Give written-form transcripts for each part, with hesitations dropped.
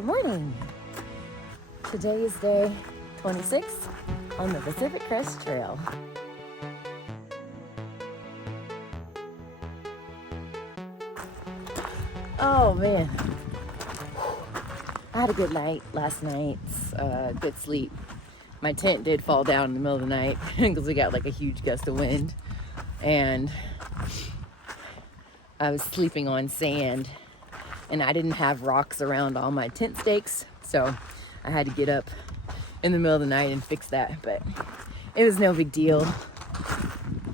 Good morning. Today is day 26 on the Pacific Crest Trail. Oh man, I had a good night last night, good sleep. My tent did fall down in the middle of the night because we got like a huge gust of wind, and I was sleeping on sand and I didn't have rocks around all my tent stakes, so I had to get up in the middle of the night and fix that, but it was no big deal.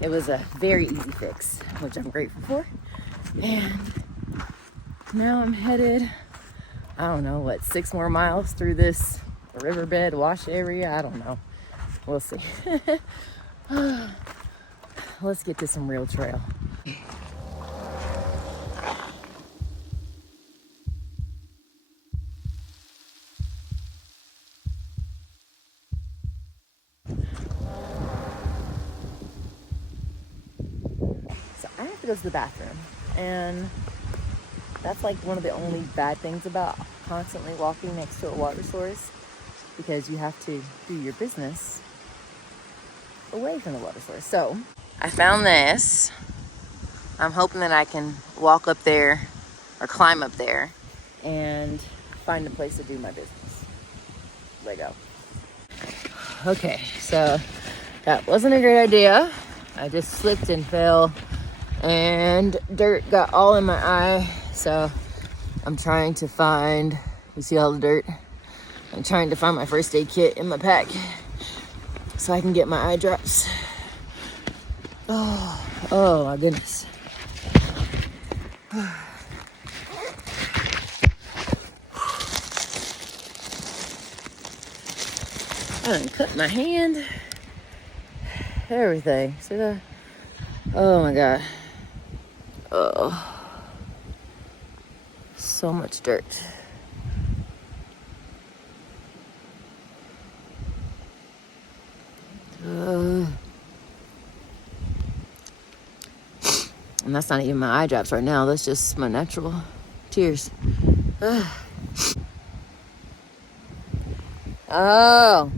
It was a very easy fix, which I'm grateful for. And now I'm headed, I don't know, 6 more miles through this riverbed wash area? I don't know. We'll see. Let's get to some real trail. So I have to go to the bathroom, and that's like one of the only bad things about constantly walking next to a water source, because you have to do your business away from the water source. So I found this. I'm hoping that I can walk up there or climb up there and find a place to do my business. Let go. Okay, so that wasn't a great idea. I just slipped and fell, and dirt got all in my eye. So I'm trying to find, you see all the dirt? I'm trying to find my first aid kit in my pack so I can get my eye drops. Oh my goodness. I done cut my hand. Everything. See that? Oh my God. Oh. So much dirt. And that's not even my eye drops right now. That's just my natural tears. Oh.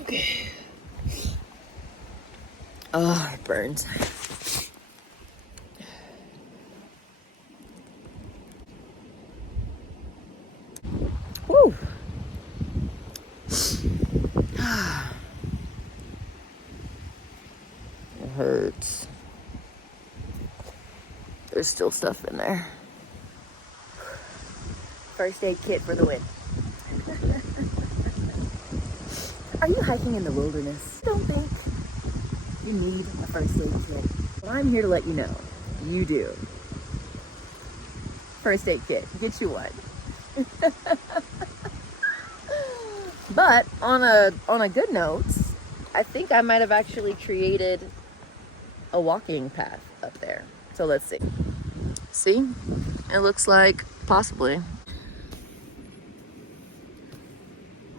Okay. Oh, it burns. Woo. It hurts. There's still stuff in there. First aid kit for the win. Are you hiking in the wilderness? I don't think you need a first aid kit. Well, I'm here to let you know, you do. First aid kit, get you one. But on a good note, I think I might have actually created a walking path up there. So let's see. See? It looks like possibly.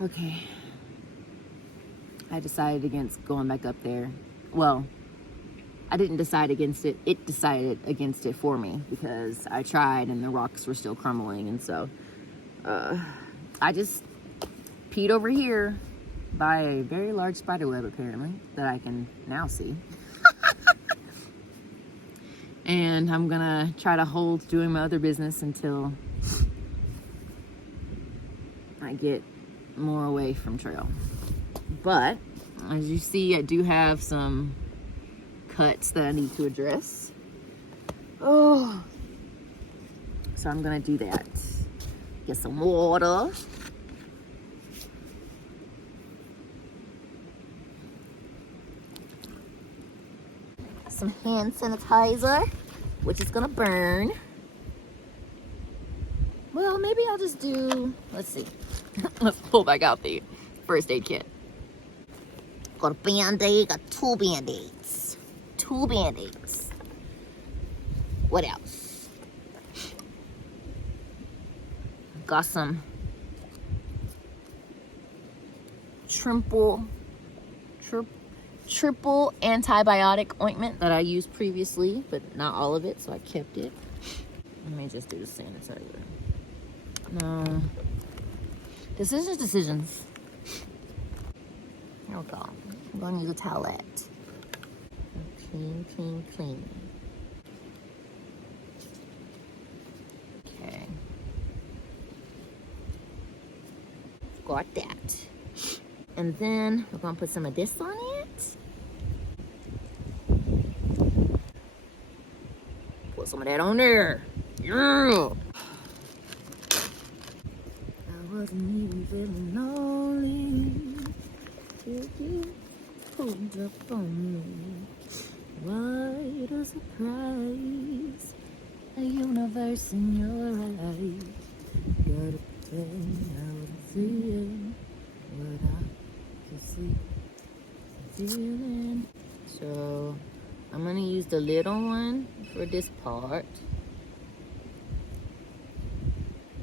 Okay. I decided against going back up there. Well, I didn't decide against it. It decided against it for me because I tried and the rocks were still crumbling. And so I just peed over here by a very large spider web, apparently, that I can now see. And I'm gonna try to hold doing my other business until I get more away from trail. But as you see, I do have some cuts that I need to address. Oh, so I'm gonna do that. Get some water. Some hand sanitizer, which is gonna burn. Well, maybe I'll just do, let's see. Let's pull back out the first aid kit. Got a Band-Aid, got 2 Band-Aids. 2 Band-Aids. What else? Got some triple antibiotic ointment that I used previously, but not all of it, so I kept it. Let me just do the sanitizer. No. Decisions. Here we go. I'm going to use a towelette. Clean. Okay. Got that. And then we're going to put some of this on it. Put some of that on there. Yeah. I wasn't even feeling lonely till you pulled up on me. What a surprise, a universe in your eyes. Gotta pretend I wasn't seeing what I could see. Feeling. So I'm gonna use the little one for this part.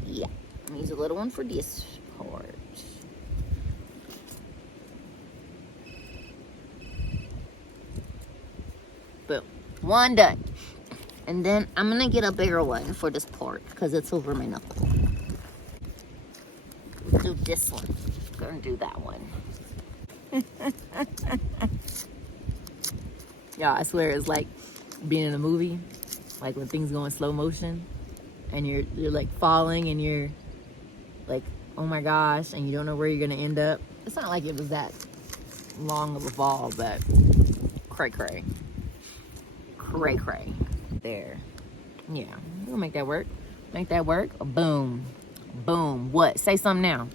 Yeah, I'm gonna use a little one for this part. Boom, one done. And then I'm gonna get a bigger one for this part because it's over my knuckle. Do this one. Gonna do that one. Yeah, I swear it's like being in a movie, like when things go in slow motion and you're like falling and you're like, oh my gosh, and you don't know where you're gonna end up. It's not like it was that long of a fall, but cray. There. Yeah, we'll make that work. Make that work. Boom. What? Say something now.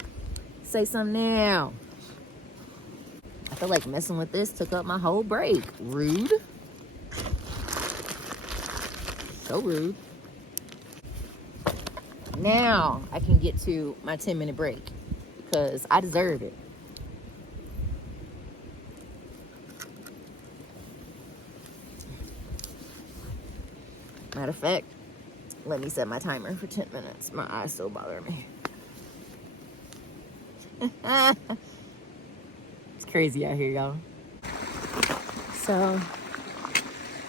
I feel like messing with this took up my whole break. Rude. So rude. Now I can get to my 10-minute break because I deserve it. Matter of fact, let me set my timer for 10 minutes. My eyes still bother me. It's crazy out here, y'all. So,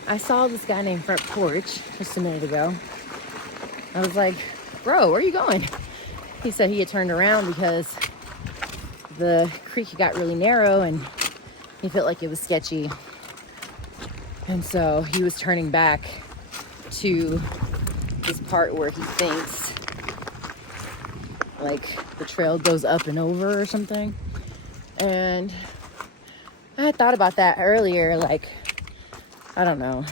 I saw this guy named Front Porch just a minute ago. I was like, bro, where are you going? He said he had turned around because the creek got really narrow and he felt like it was sketchy. And so he was turning back to this part where he thinks like the trail goes up and over or something. And I had thought about that earlier. Like, I don't know.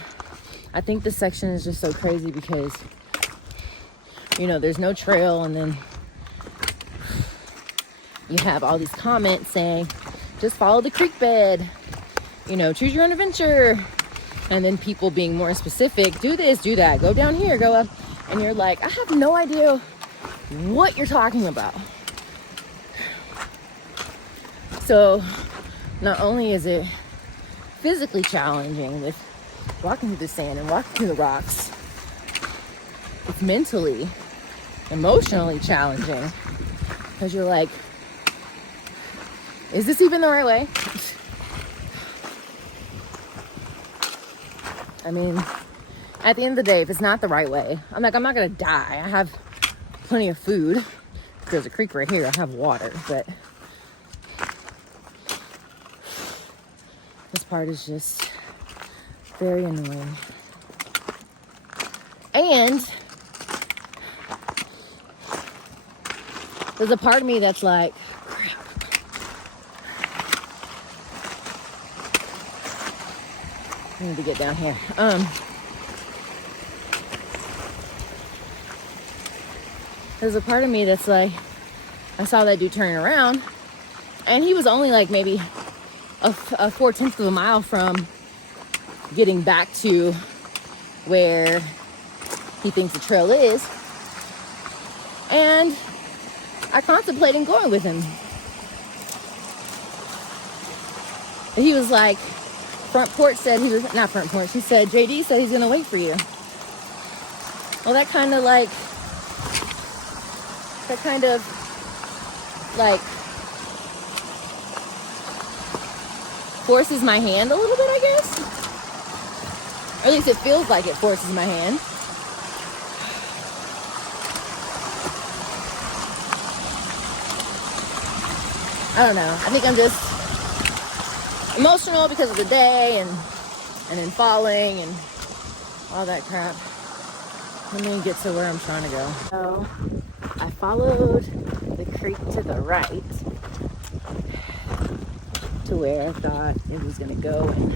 I think this section is just so crazy because, you know, there's no trail, and then you have all these comments saying, just follow the creek bed, you know, choose your own adventure. And then people being more specific, do this, do that, go down here, go up. And you're like, I have no idea what you're talking about. So not only is it physically challenging with walking through the sand and walking through the rocks, it's mentally, emotionally challenging because you're like, is this even the right way? I mean, at the end of the day, if it's not the right way, I'm not gonna die. I have plenty of food. There's a creek right here. I have water, but this part is just very annoying. And there's a part of me that's like, crap. I need to get down here. There's a part of me that's like, I saw that dude turning around, and he was only like maybe a 4/10 of a mile from getting back to where he thinks the trail is. And I contemplated going with him. He was like, Front Porch said he was, not Front Porch, he said, JD said he's gonna wait for you. Well, that kind of like forces my hand a little bit, I guess. Or at least it feels like it forces my hand. I don't know. I think I'm just emotional because of the day and then falling and all that crap. Let me get to where I'm trying to go. So I followed the creek to the right to where I thought it was gonna go, and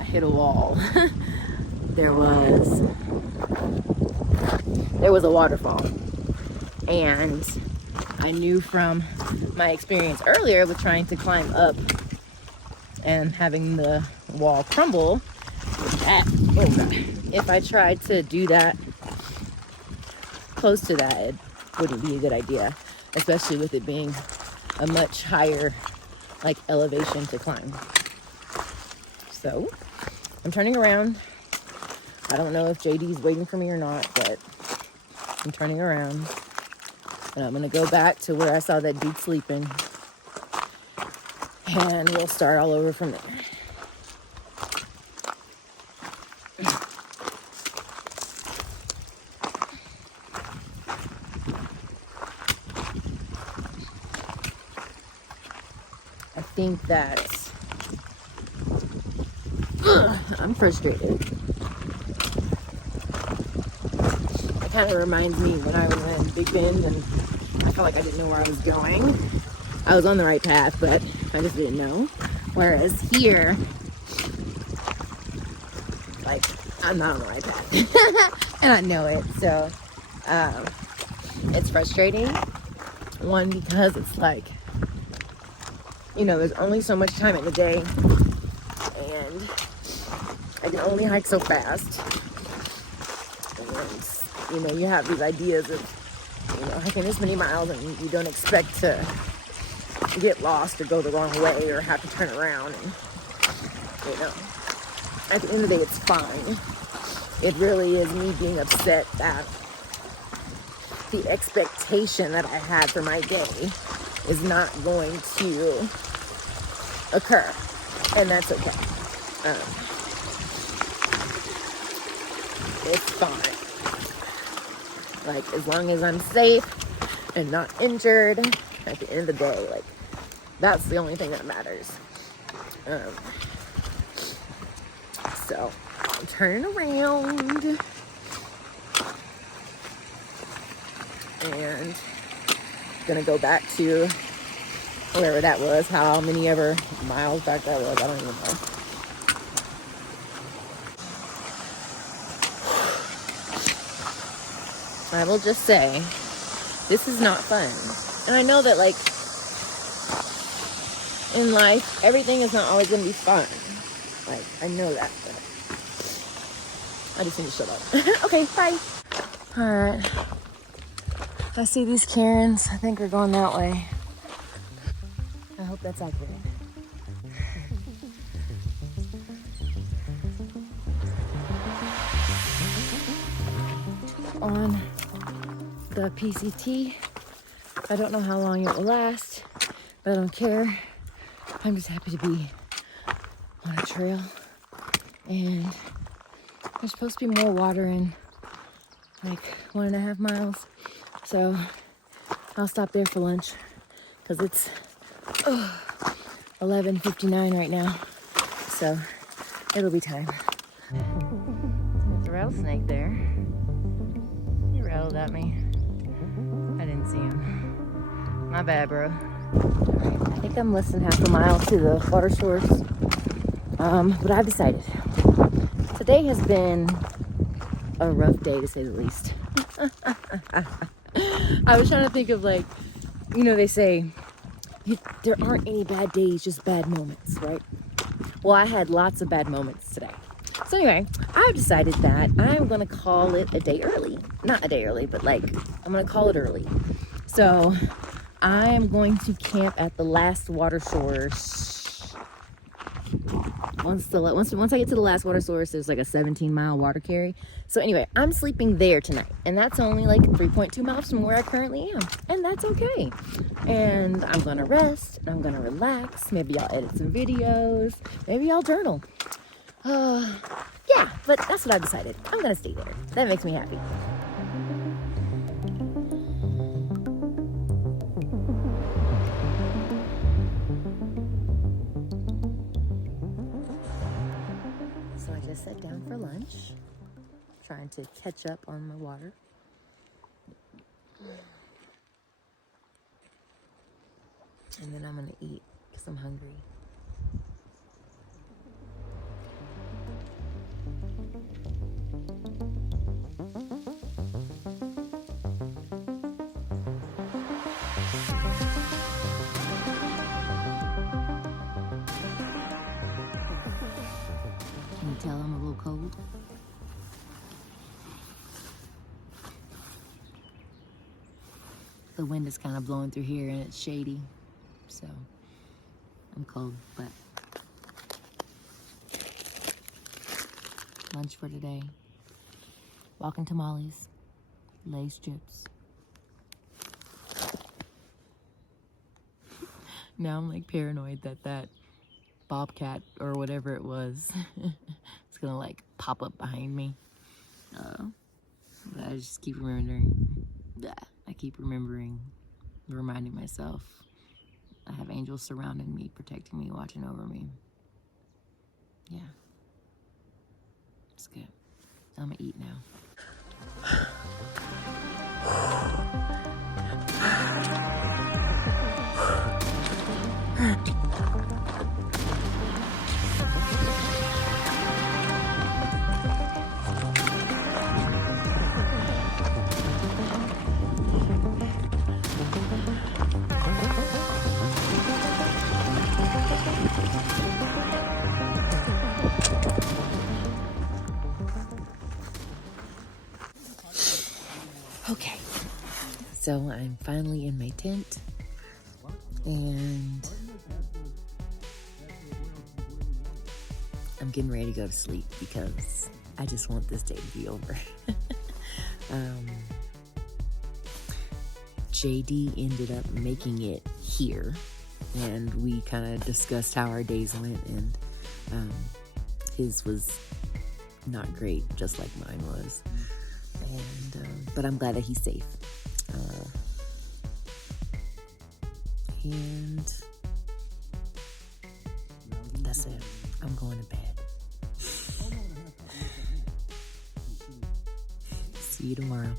I hit a wall. There was a waterfall, and I knew from my experience earlier with trying to climb up and having the wall crumble that, oh God, if I tried to do that close to that, it wouldn't be a good idea, especially with it being a much higher like elevation to climb. So I'm turning around. I don't know if JD's waiting for me or not, but I'm turning around and I'm gonna go back to where I saw that dude sleeping, and we'll start all over from there. I think that I'm frustrated. It kind of reminds me when I was in Big Bend and I felt like I didn't know where I was going. I was on the right path, but I just didn't know. Whereas here, like, I'm not on the right path. And I know it. So it's frustrating. One, because it's like, you know, there's only so much time in the day, and I can only hike so fast. And, you know, you have these ideas of, you know, hiking this many miles, and you don't expect to get lost or go the wrong way or have to turn around. And, you know, at the end of the day, it's fine. It really is me being upset that the expectation that I had for my day is not going to occur, and that's okay. It's fine. Like, as long as I'm safe and not injured, at the end of the day, like, that's the only thing that matters. So I'm turning around and gonna go back to wherever that was, how many ever miles back that was, I don't even know. I will just say, this is not fun. And I know that, like, in life, everything is not always gonna be fun. Like, I know that, but I just need to shut up. Okay, bye. Alright. I see these Karens. I think we're going that way. I hope that's accurate. On the PCT. I don't know how long it will last, but I don't care. I'm just happy to be on a trail. And there's supposed to be more water in like 1.5 miles. So I'll stop there for lunch because it's 11:59 right now. So it'll be time. There's a rattlesnake there. He rattled at me. I didn't see him. My bad, bro. I think I'm less than half a mile to the water source. But I've decided. Today has been a rough day, to say the least. I was trying to think of, like, you know, they say there aren't any bad days, just bad moments, right? Well, I had lots of bad moments today. So anyway, I've decided that I'm going to call it a day early. Not a day early, but like, I'm going to call it early. So I am going to camp at the last water source once I get to the last water source, there's like a 17-mile water carry. So anyway, I'm sleeping there tonight, and that's only like 3.2 miles from where I currently am, and that's okay. And I'm gonna rest, and I'm gonna relax. Maybe I'll edit some videos. Maybe I'll journal. Yeah, but that's what I've decided. I'm gonna stay there. That makes me happy. So I just sat down for lunch, trying to catch up on my water. And then I'm gonna eat because I'm hungry. Can you tell I'm a little cold? The wind is kind of blowing through here and it's shady, so I'm cold, but lunch for today. Walking tamales, Lay's chips. Now I'm like paranoid that bobcat or whatever it was it's gonna like pop up behind me. But I just keep reminding myself I have angels surrounding me, protecting me, watching over me. Yeah, it's good. I'm gonna eat now. Okay, so I'm finally in my tent, and I'm getting ready to go to sleep because I just want this day to be over. JD ended up making it here, and we kind of discussed how our days went, and his was not great, just like mine was. And but I'm glad that he's safe. And that's it. I'm going to bed. See you tomorrow.